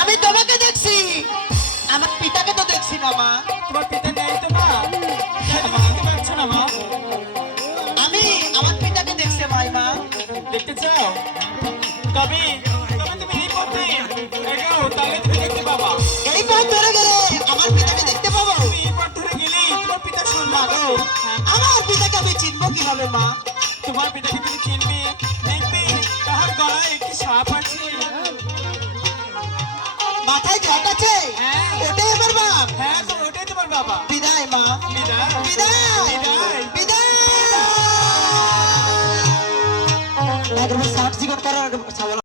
আমি তোমাকে দেখছি, আমার পিতাকে তো দেখছি না মা। তোমার পিতা নেই তো মা? দেখতে পাচ্ছ না মা? আমি আমার পিতাকে দেখছি ভাই মা। দেখতে চাও? তবে তুমি এই পথে এগোও, তাহলে তুমি দেখতে পাবা। এই পথ ধরে গেলে আমার পিতাকে দেখতে পাবো? তুমি এই পথ ধরে গেলেই তোমার পিতা সম্মান পাবে। আমার পিতাকে আমি চিনবো কিভাবে মা? তোমার পিতাকে তুমি চিনবে, দেখবে তাহার গলায় একটি সাপ আছে। মাথায় ঝট আছে? হ্যাঁ। ওটাই আমার বাপ? হ্যাঁ, তো ওটাই তোমার বাবা। বিদায় মা। বিদায়। বিদায়। বিদায়। বিদায়। একবার সাপ জিজ্ঞাসা করার